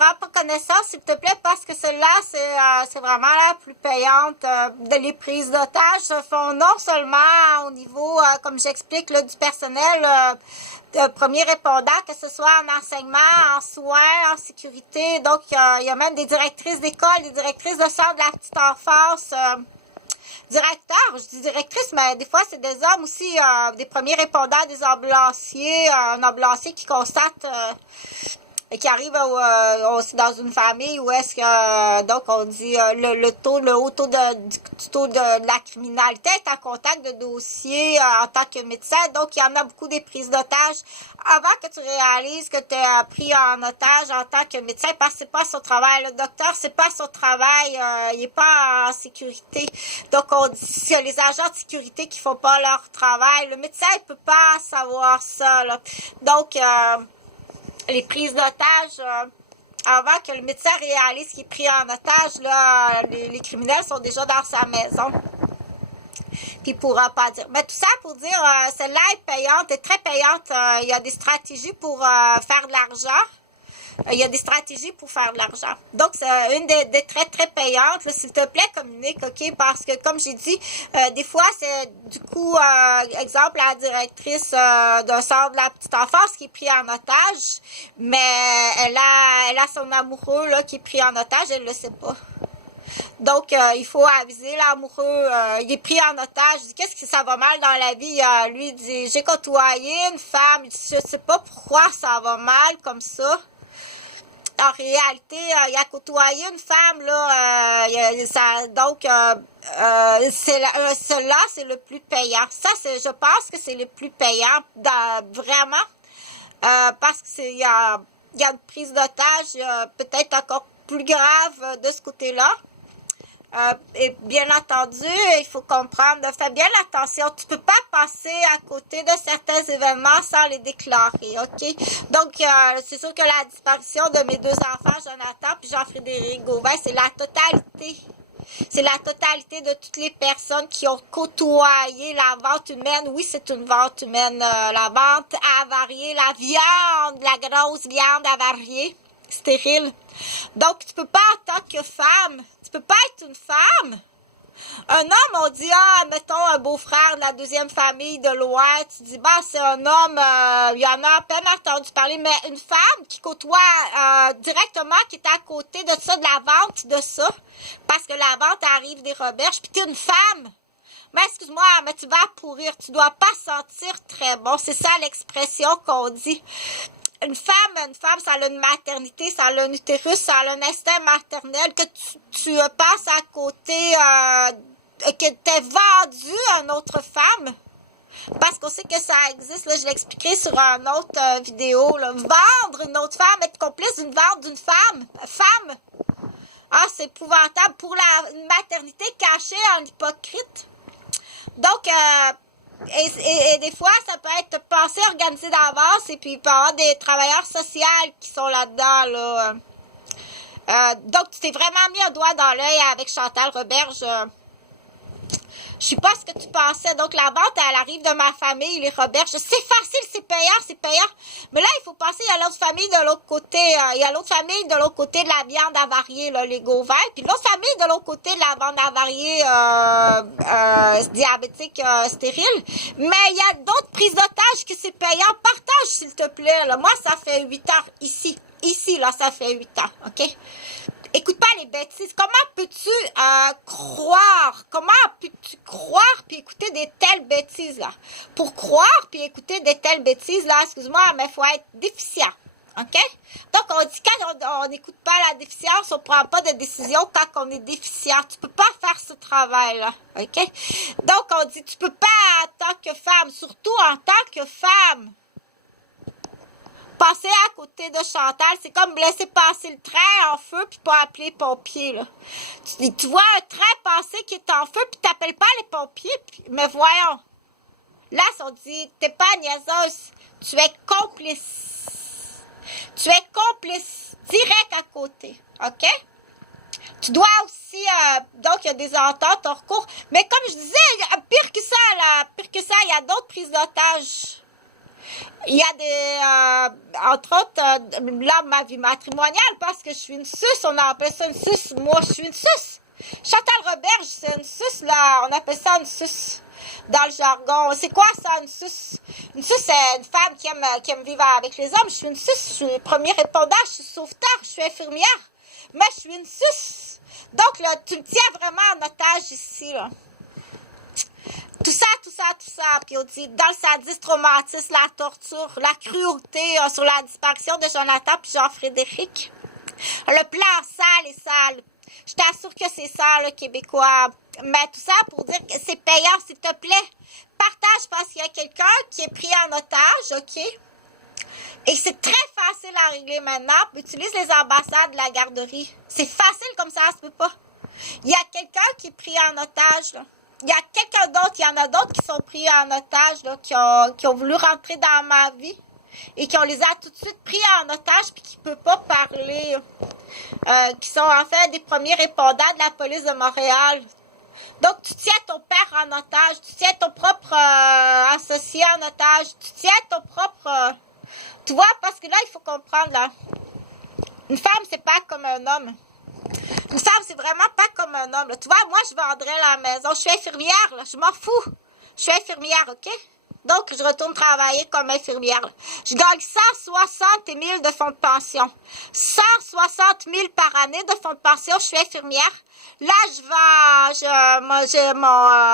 prends pas connaissance, s'il te plaît, parce que celle-là, c'est vraiment la plus payante. Les prises d'otages se font non seulement au niveau, comme j'explique, du personnel de premier répondant, que ce soit en enseignement, en soins, en sécurité. Donc, il y a même des directrices d'école, des directrices de centre de la petite enfance, directeurs, je dis directrice, mais des fois, c'est des hommes aussi, des premiers répondants, des ambulanciers, un ambulancier qui constate qui arrive aussi dans une famille où est-ce que, donc on dit, le haut taux du taux de la criminalité est en contact de dossiers en tant que médecin. Donc, il y en a beaucoup des prises d'otages avant que tu réalises que tu es pris en otage en tant que médecin, parce que c'est pas son travail. Le docteur, c'est pas son travail, il est pas en sécurité. Donc, on dit, c'est les agents de sécurité qui font pas leur travail. Le médecin, il peut pas savoir ça, là. Donc, les prises d'otages, avant que le médecin réalise qu'il est pris en otage, là, les criminels sont déjà dans sa maison. Puis il ne pourra pas dire. Mais tout ça pour dire, celle-là est payante, est très payante. Il y a des stratégies pour faire de l'argent. Il y a des stratégies pour faire de l'argent. Donc, c'est une des très, très payantes. S'il te plaît, communique, OK? Parce que, comme j'ai dit, des fois, c'est du coup, exemple, la directrice d'un centre de la petite enfance qui est pris en otage, mais elle a son amoureux là, qui est pris en otage, elle ne le sait pas. Donc, il faut aviser l'amoureux. Il est pris en otage. Je dis, qu'est-ce que ça va mal dans la vie? Lui, il dit, j'ai côtoyé une femme. Il dit, je ne sais pas pourquoi ça va mal comme ça. En réalité, il a côtoyé une femme, là, donc, cela, c'est le plus payant. Ça, je pense que c'est le plus payant, vraiment, parce qu'il y a une prise d'otage peut-être encore plus grave de ce côté-là. Et bien entendu, il faut comprendre, fais bien attention. Tu peux pas passer à côté de certains événements sans les déclarer, OK? Donc, c'est sûr que la disparition de mes deux enfants, Jonathan puis Jean-Frédéric Gauvin, c'est la totalité. C'est la totalité de toutes les personnes qui ont côtoyé la vente humaine. Oui, c'est une vente humaine, la vente avariée, la viande, la grosse viande avariée, stérile. Donc, tu peux pas en tant que femme, tu peux pas être une femme. Un homme, on dit, mettons un beau-frère de la deuxième famille de loin, tu dis, c'est un homme, il y en a à peine entendu parler, mais une femme qui côtoie directement, qui est à côté de ça, de la vente de ça, parce que la vente arrive des roberges, puis tu es une femme. Mais excuse-moi, mais tu vas pourrir, tu dois pas sentir très bon. C'est ça l'expression qu'on dit. Une femme, ça a une maternité, ça a un utérus, ça a un instinct maternel que tu passes à côté, que tu es vendu à une autre femme. Parce qu'on sait que ça existe, là, je l'expliquerai sur une autre vidéo. Là. Vendre une autre femme, être complice d'une vente d'une femme. Femme! C'est épouvantable pour une maternité cachée en hypocrite. Donc, et des fois, ça peut être pensé, organisé d'avance, et puis il peut y avoir des travailleurs sociaux qui sont là-dedans. Là. Donc, tu t'es vraiment mis un doigt dans l'œil avec Chantal Roberge. Je suis pas ce que tu pensais. Donc, la vente, elle arrive de ma famille, les Roberges. C'est facile, c'est payant. Mais là, il faut penser, il y a l'autre famille de l'autre côté. Il y a l'autre famille de l'autre côté de la viande avariée, là, les Gauvin. Puis l'autre famille de l'autre côté de la viande avariée diabétique stérile. Mais il y a d'autres prises d'otages que c'est payant. Partage, s'il te plaît. Là. Moi, ça fait 8 ans ici. Ici, là, ça fait 8 ans. OK? Écoute pas les bêtises. Comment peux-tu croire? Comment peux-tu croire puis écouter des telles bêtises, là? Pour croire puis écouter des telles bêtises, là, excuse-moi, mais il faut être déficient. OK? Donc, on dit quand on n'écoute pas la déficience, on ne prend pas de décision quand on est déficient. Tu ne peux pas faire ce travail-là. OK? Donc, on dit, tu ne peux pas, en tant que femme, surtout en tant que femme, passer à côté de Chantal, c'est comme laisser passer le train en feu puis pas appeler les pompiers. Là. Tu vois un train passer qui est en feu puis t'appelles pas les pompiers. Mais voyons. Là, on dit, t'es pas niaiseuse. Tu es complice. Tu es complice. Direct à côté. OK? Tu dois aussi, donc il y a des ententes en recours. Mais comme je disais, pire que ça, il y a d'autres prises d'otages. Il y a entre autres, là, ma vie matrimoniale, parce que je suis une suce, on appelle ça une suce. Moi, je suis une suce. Chantal Roberge, c'est une suce, là, on appelle ça une suce dans le jargon. C'est quoi ça, une suce? Une suce, c'est une femme qui aime vivre avec les hommes. Je suis une suce, je suis premier répondant, je suis sauveteur, je suis infirmière, mais je suis une suce. Donc, là, tu me tiens vraiment en otage ici, là. Tout ça, puis on dit, dans le sadisme, traumatisme, la torture, la cruauté sur la disparition de Jonathan puis Jean-Frédéric. Le plan sale et sale. Je t'assure que c'est ça, le Québécois. Mais tout ça pour dire que c'est payant, s'il te plaît. Partage parce qu'il y a quelqu'un qui est pris en otage, OK? Et c'est très facile à régler maintenant. Utilise les ambassades de la garderie. C'est facile comme ça se peut pas. Il y a quelqu'un qui est pris en otage, là. Il y a quelqu'un d'autre, il y en a d'autres qui sont pris en otage, là, qui ont voulu rentrer dans ma vie et qui on les a tout de suite pris en otage puis qui ne peuvent pas parler, qui sont en fait des premiers répondants de la police de Montréal. Donc, tu tiens ton père en otage, tu tiens ton propre associé en otage, tu tiens ton propre... tu vois, parce que là, il faut comprendre, là, une femme, c'est pas comme un homme. Une femme, c'est vraiment pas comme un homme. Là. Tu vois, moi, je vendrais la maison. Je suis infirmière, là. Je m'en fous. Je suis infirmière, OK? Donc, je retourne travailler comme infirmière. Là. Je gagne 160 000 de fonds de pension. 160 000 par année de fonds de pension. Je suis infirmière. Là, j'ai mon